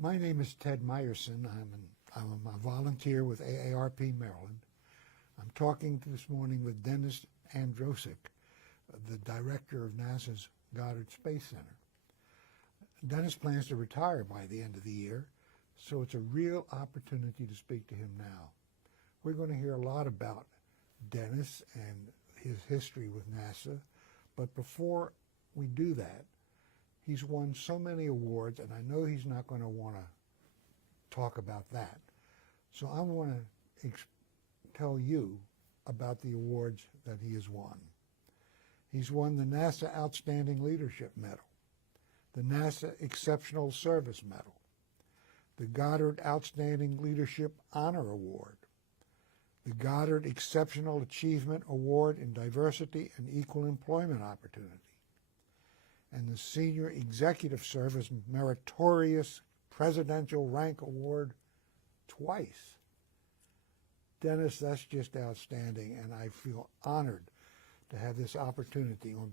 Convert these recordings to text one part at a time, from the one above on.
My name is Ted Meyerson. I'm a volunteer with AARP Maryland. I'm talking this morning with Dennis Andrucyk, the director of NASA's Goddard Space Center. Dennis plans to retire by the end of the year, so it's a real opportunity to speak to him now. We're going to hear a lot about Dennis and his history with NASA, but before we do that, he's won so many awards, and I know he's not going to want to talk about that. So I want to tell you about the awards that he has won. He's won the NASA Outstanding Leadership Medal, the NASA Exceptional Service Medal, the Goddard Outstanding Leadership Honor Award, the Goddard Exceptional Achievement Award in Diversity and Equal Employment Opportunity, and the Senior Executive Service Meritorious Presidential Rank Award twice. Dennis, that's just outstanding, and I feel honored to have this opportunity on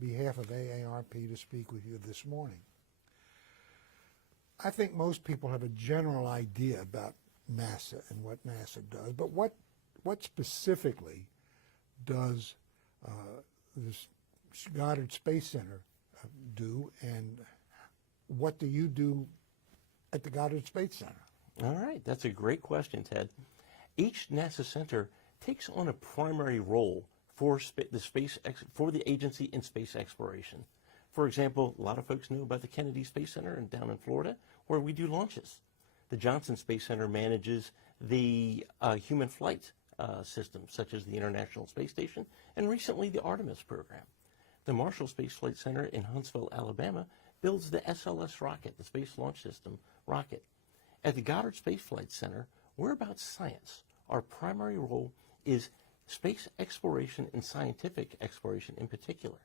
behalf of AARP to speak with you this morning. I think most people have a general idea about NASA and what NASA does, but what specifically does this Goddard Space Center do, and what do you do at the Goddard Space Center? All right, that's a great question, Ted. Each NASA center takes on a primary role for the agency in space exploration. For example, a lot of folks know about the Kennedy Space Center down in Florida, where we do launches. The Johnson Space Center manages the human flight systems, such as the International Space Station, and recently the Artemis program. The Marshall Space Flight Center in Huntsville, Alabama, builds the SLS rocket, the Space Launch System rocket. At the Goddard Space Flight Center, we're about science. Our primary role is space exploration and scientific exploration in particular.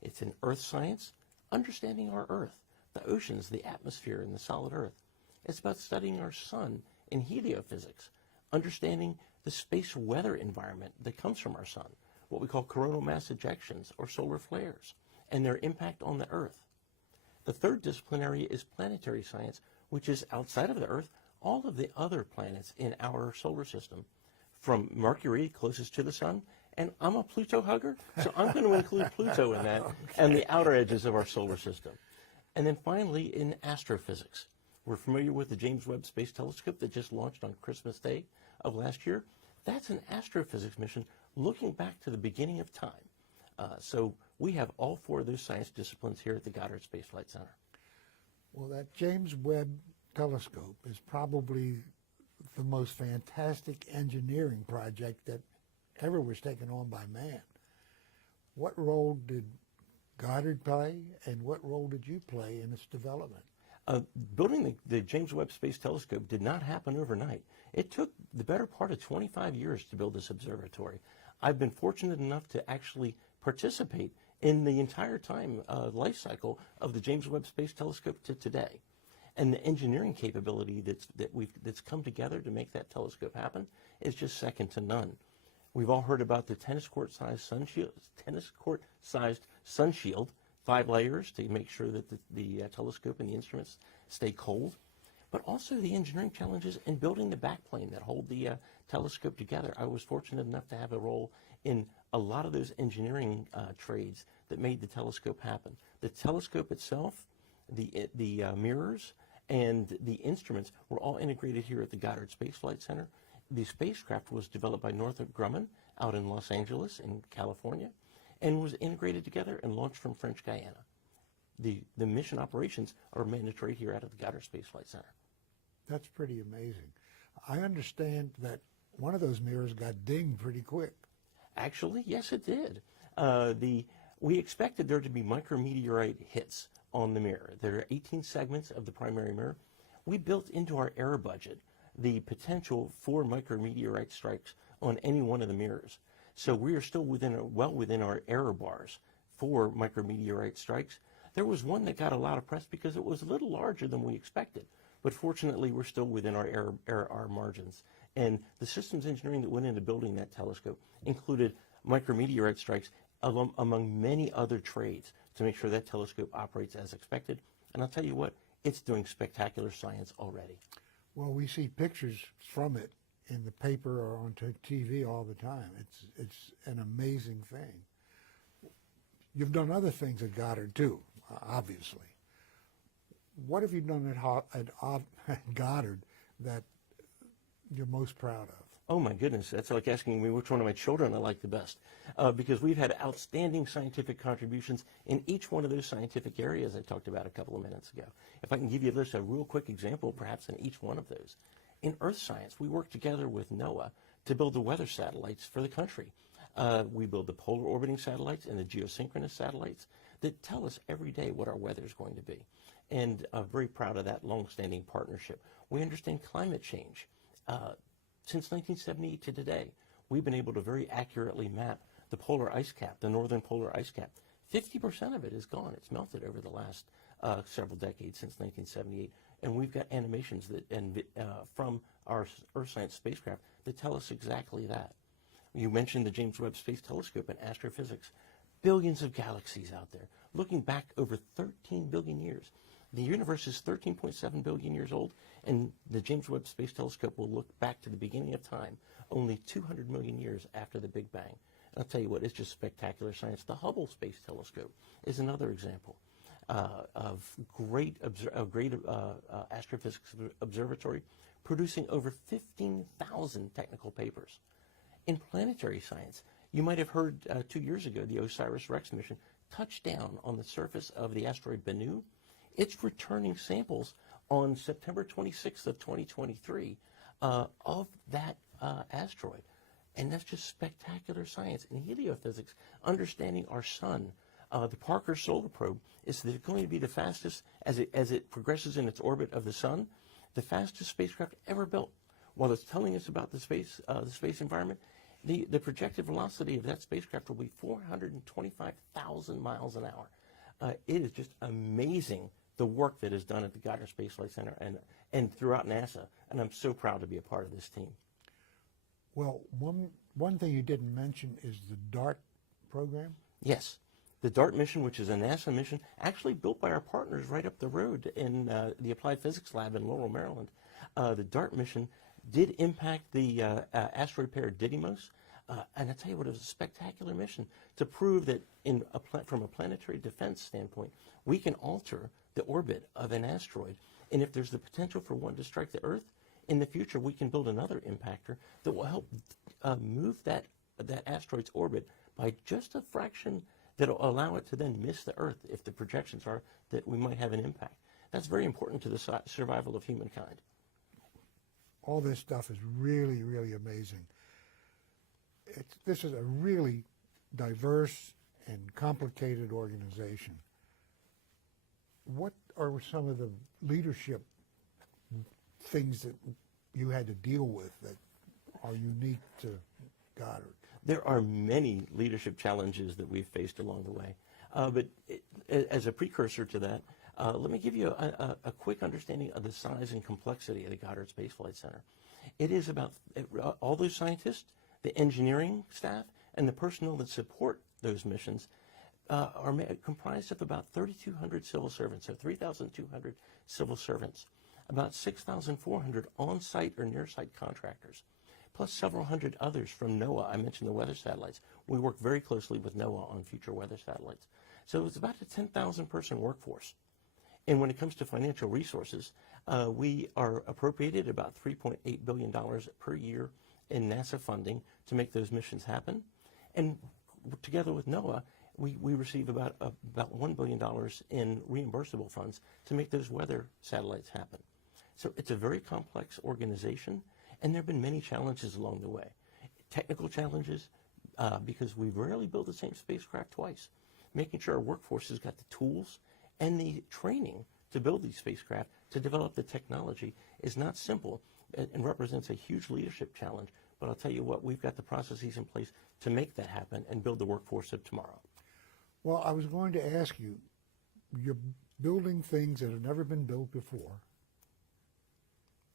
It's in earth science, understanding our Earth, the oceans, the atmosphere, and the solid Earth. It's about studying our sun in heliophysics, understanding the space weather environment that comes from our sun, what we call coronal mass ejections or solar flares, and their impact on the Earth. The third discipline area is planetary science, which is outside of the Earth, all of the other planets in our solar system, from Mercury, closest to the sun, and I'm a Pluto hugger, so I'm going to include Pluto in that, and the outer edges of our solar system. And then finally, in astrophysics. We're familiar with the James Webb Space Telescope that just launched on Christmas Day of last year. That's an astrophysics mission looking back to the beginning of time. So we have all four of those science disciplines here at the Goddard Space Flight Center. Well, that James Webb Telescope is probably the most fantastic engineering project that ever was taken on by man. What role did Goddard play, and what role did you play in its development? Building the James Webb Space Telescope did not happen overnight. It took the better part of 25 years to build this observatory. I've been fortunate enough to actually participate in the entire life cycle of the James Webb Space Telescope to today. And the engineering capability that's come together to make that telescope happen is just second to none. We've all heard about the tennis court-sized sun shield, 5 layers to make sure that the telescope and the instruments stay cold, but also the engineering challenges in building the backplane that hold the telescope together. I was fortunate enough to have a role in a lot of those engineering trades that made the telescope happen. The telescope itself, the mirrors, and the instruments were all integrated here at the Goddard Space Flight Center. The spacecraft was developed by Northrop Grumman out in Los Angeles in California and was integrated together and launched from French Guiana. The mission operations are mandatory here out of the Goddard Space Flight Center. That's pretty amazing. I understand that one of those mirrors got dinged pretty quick. Actually, yes, it did. We expected there to be micrometeorite hits on the mirror. There are 18 segments of the primary mirror. We built into our error budget the potential for micrometeorite strikes on any one of the mirrors. So we are still well within our error bars for micrometeorite strikes. There was one that got a lot of press because it was a little larger than we expected, but fortunately we're still within our error margins. And the systems engineering that went into building that telescope included micrometeorite strikes among many other trades to make sure that telescope operates as expected. And I'll tell you what, it's doing spectacular science already. Well, we see pictures from it in the paper or on TV all the time. It's an amazing thing. You've done other things at Goddard too, obviously. What have you done at Goddard that you're most proud of? Oh my goodness, that's like asking me which one of my children I like the best, because we've had outstanding scientific contributions in each one of those scientific areas I talked about a couple of minutes ago. If I can give you just a real quick example, perhaps in each one of those. In Earth science, we work together with NOAA to build the weather satellites for the country. We build the polar orbiting satellites and the geosynchronous satellites that tell us every day what our weather is going to be. And I'm very proud of that long-standing partnership. We understand climate change. Since 1978 to today, we've been able to very accurately map the polar ice cap, the northern polar ice cap. 50% of it is gone. It's melted over the last several decades since 1978. And we've got animations from our Earth science spacecraft that tell us exactly that. You mentioned the James Webb Space Telescope and astrophysics. Billions of galaxies out there, looking back over 13 billion years. The universe is 13.7 billion years old, and the James Webb Space Telescope will look back to the beginning of time, only 200 million years after the Big Bang. And I'll tell you what, it's just spectacular science. The Hubble Space Telescope is another example of great astrophysics observatory, producing over 15,000 technical papers. In planetary science, you might have heard 2 years ago the OSIRIS-REx mission touched down on the surface of the asteroid Bennu. It's returning samples on September 26th of 2023 of that asteroid. And that's just spectacular science. In heliophysics, understanding our sun, the Parker Solar Probe is going to be the fastest, as it progresses in its orbit of the sun, the fastest spacecraft ever built. While it's telling us about the space environment, the projected velocity of that spacecraft will be 425,000 miles an hour. It is just amazing the work that is done at the Goddard Space Flight Center and throughout NASA, and I'm so proud to be a part of this team. Well, one thing you didn't mention is the DART program. Yes, the DART mission, which is a NASA mission, actually built by our partners right up the road in the Applied Physics Lab in Laurel, Maryland. The DART mission did impact the asteroid pair Didymos, and I tell you what, it was a spectacular mission to prove that from a planetary defense standpoint, we can alter the orbit of an asteroid, and if there's the potential for one to strike the Earth, in the future we can build another impactor that will help move that asteroid's orbit by just a fraction that will allow it to then miss the Earth if the projections are that we might have an impact. That's very important to the survival of humankind. All this stuff is really, really amazing. This is a really diverse and complicated organization. What are some of the leadership things that you had to deal with that are unique to Goddard? There are many leadership challenges that we've faced along the way. But as a precursor to that, let me give you a quick understanding of the size and complexity of the Goddard Space Flight Center. It is about all those scientists, the engineering staff, and the personnel that support those missions are comprised of about 3,200 civil servants, so 3,200 civil servants, about 6,400 on-site or near-site contractors, plus several hundred others from NOAA. I mentioned the weather satellites. We work very closely with NOAA on future weather satellites. So it's about a 10,000 person workforce. And when it comes to financial resources, we are appropriated about $3.8 billion per year in NASA funding to make those missions happen. And together with NOAA, we receive about $1 billion in reimbursable funds to make those weather satellites happen. So it's a very complex organization, and there have been many challenges along the way. Technical challenges, because we rarely build the same spacecraft twice. Making sure our workforce has got the tools and the training to build these spacecraft, to develop the technology, is not simple and represents a huge leadership challenge. But I'll tell you what, we've got the processes in place to make that happen and build the workforce of tomorrow. Well, I was going to ask you, you're building things that have never been built before,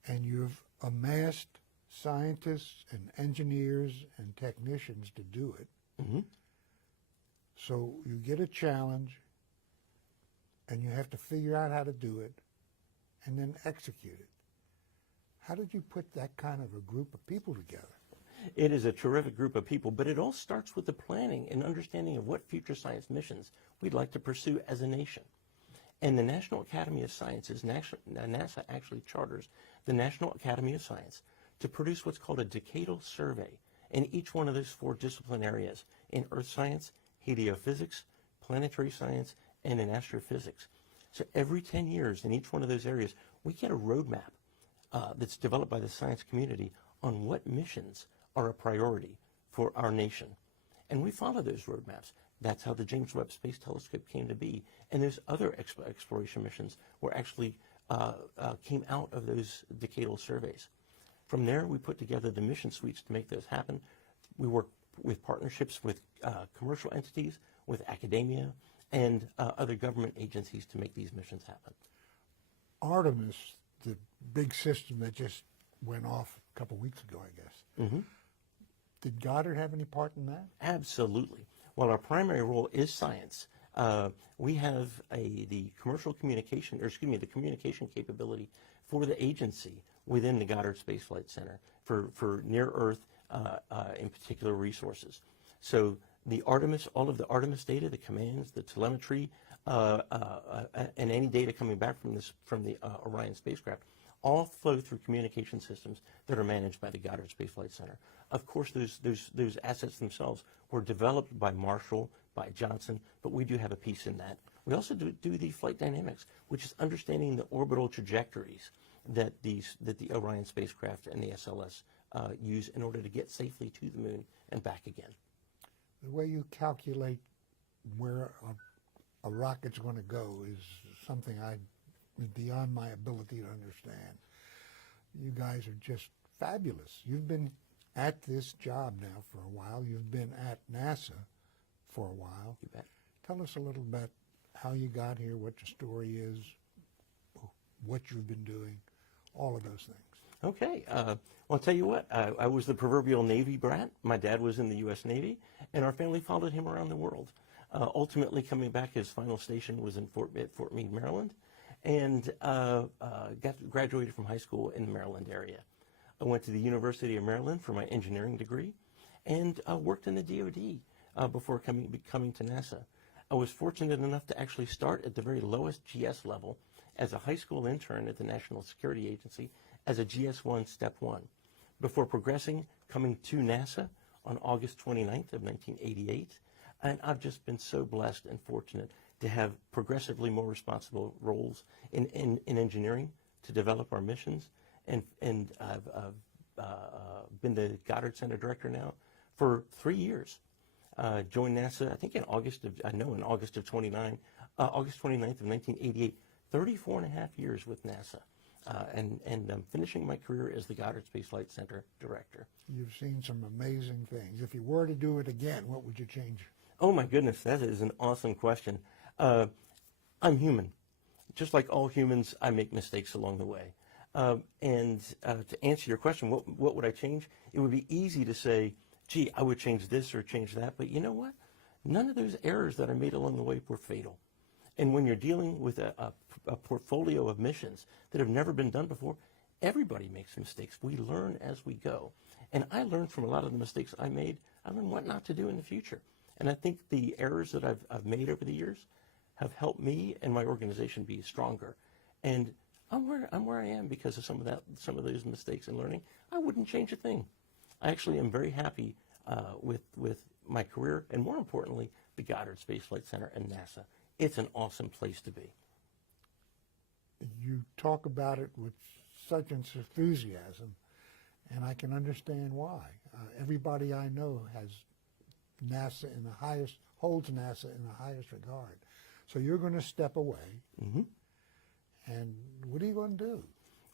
and you've amassed scientists and engineers and technicians to do it. Mm-hmm. So you get a challenge, and you have to figure out how to do it, and then execute it. How did you put that kind of a group of people together? It is a terrific group of people, but it all starts with the planning and understanding of what future science missions we'd like to pursue as a nation. And the National Academy of Sciences, NASA actually charters the National Academy of Science to produce what's called a decadal survey in each one of those 4 discipline areas: in earth science, heliophysics, planetary science, and in astrophysics. So every 10 years in each one of those areas, we get a roadmap that's developed by the science community on what missions are a priority for our nation. And we follow those roadmaps. That's how the James Webb Space Telescope came to be. And those other exploration missions were actually came out of those decadal surveys. From there, we put together the mission suites to make those happen. We work with partnerships with commercial entities, with academia, and other government agencies to make these missions happen. Artemis, the big system that just went off a couple weeks ago, I guess. Mm-hmm. Did Goddard have any part in that? Absolutely. While our primary role is science, we have the communication capability for the agency within the Goddard Space Flight Center for near-Earth, in particular, resources. So the Artemis, all of the Artemis data, the commands, the telemetry, and any data coming back from the Orion spacecraft, all flow through communication systems that are managed by the Goddard Space Flight Center. Of course, those assets themselves were developed by Marshall, by Johnson, but we do have a piece in that. We also do the flight dynamics, which is understanding the orbital trajectories that the Orion spacecraft and the SLS use in order to get safely to the moon and back again. The way you calculate where a rocket's going to go is something is beyond my ability to understand. You guys are just fabulous. You've been at this job now for a while. You've been at NASA for a while. You bet. Tell us a little bit how you got here, what your story is, what you've been doing, all of those things. Okay. Well, I'll tell you what. I was the proverbial Navy brat. My dad was in the U.S. Navy, and our family followed him around the world. Ultimately, coming back, his final station was in Fort Meade, Maryland, and graduated from high school in the Maryland area. I went to the University of Maryland for my engineering degree, and worked in the DoD before coming to NASA. I was fortunate enough to actually start at the very lowest GS level as a high school intern at the National Security Agency as a GS1 Step 1, before progressing, coming to NASA on August 29th of 1988. And I've just been so blessed and fortunate to have progressively more responsible roles in engineering to develop our missions. And I've been the Goddard Center Director now for 3 years. Joined NASA, I think in August of 29th of 1988, 34 and a half years with NASA. And I'm finishing my career as the Goddard Space Flight Center Director. You've seen some amazing things. If you were to do it again, what would you change? Oh my goodness, that is an awesome question. I'm human. Just like all humans, I make mistakes along the way. And to answer your question, what would I change? It would be easy to say, gee, I would change this or change that. But you know what? None of those errors that I made along the way were fatal. And when you're dealing with a portfolio of missions that have never been done before, everybody makes mistakes. We learn as we go. And I learned from a lot of the mistakes I made. I learned what not to do in the future. And I think the errors that I've made over the years have helped me and my organization be stronger. And I'm where I am because of some of those mistakes and learning. I wouldn't change a thing. I actually am very happy with my career, and more importantly, the Goddard Space Flight Center and NASA. It's an awesome place to be. You talk about it with such enthusiasm, and I can understand why. Everybody I know has NASA in the highest, holds NASA in the highest regard. So you're going to step away, Mm-hmm. and what are you going to do?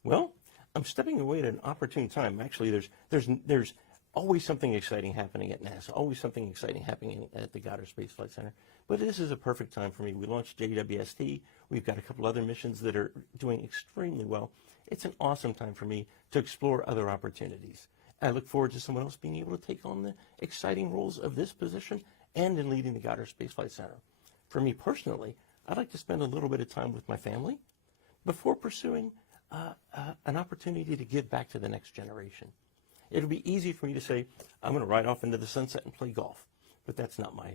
Well, I'm stepping away at an opportune time. Actually, there's always something exciting happening at NASA, always something exciting happening at the Goddard Space Flight Center. But this is a perfect time for me. We launched JWST. We've got a couple other missions that are doing extremely well. It's an awesome time for me to explore other opportunities. I look forward to someone else being able to take on the exciting roles of this position and in leading the Goddard Space Flight Center. For me personally, I'd like to spend a little bit of time with my family before pursuing an opportunity to give back to the next generation. It'll be easy for me to say, I'm going to ride off into the sunset and play golf, but that's not my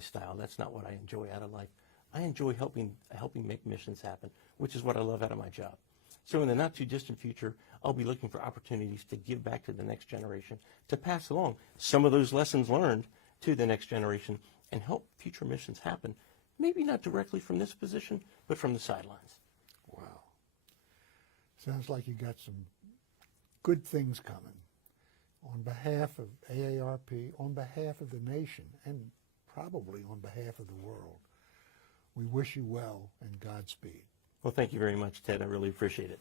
style. That's not what I enjoy out of life. I enjoy helping make missions happen, which is what I love out of my job. So in the not too distant future, I'll be looking for opportunities to give back to the next generation, to pass along some of those lessons learned to the next generation and help future missions happen. Maybe not directly from this position, but from the sidelines. Wow. Sounds like you got some good things coming. On behalf of AARP, on behalf of the nation, and probably on behalf of the world, we wish you well and Godspeed. Well, thank you very much, Ted. I really appreciate it.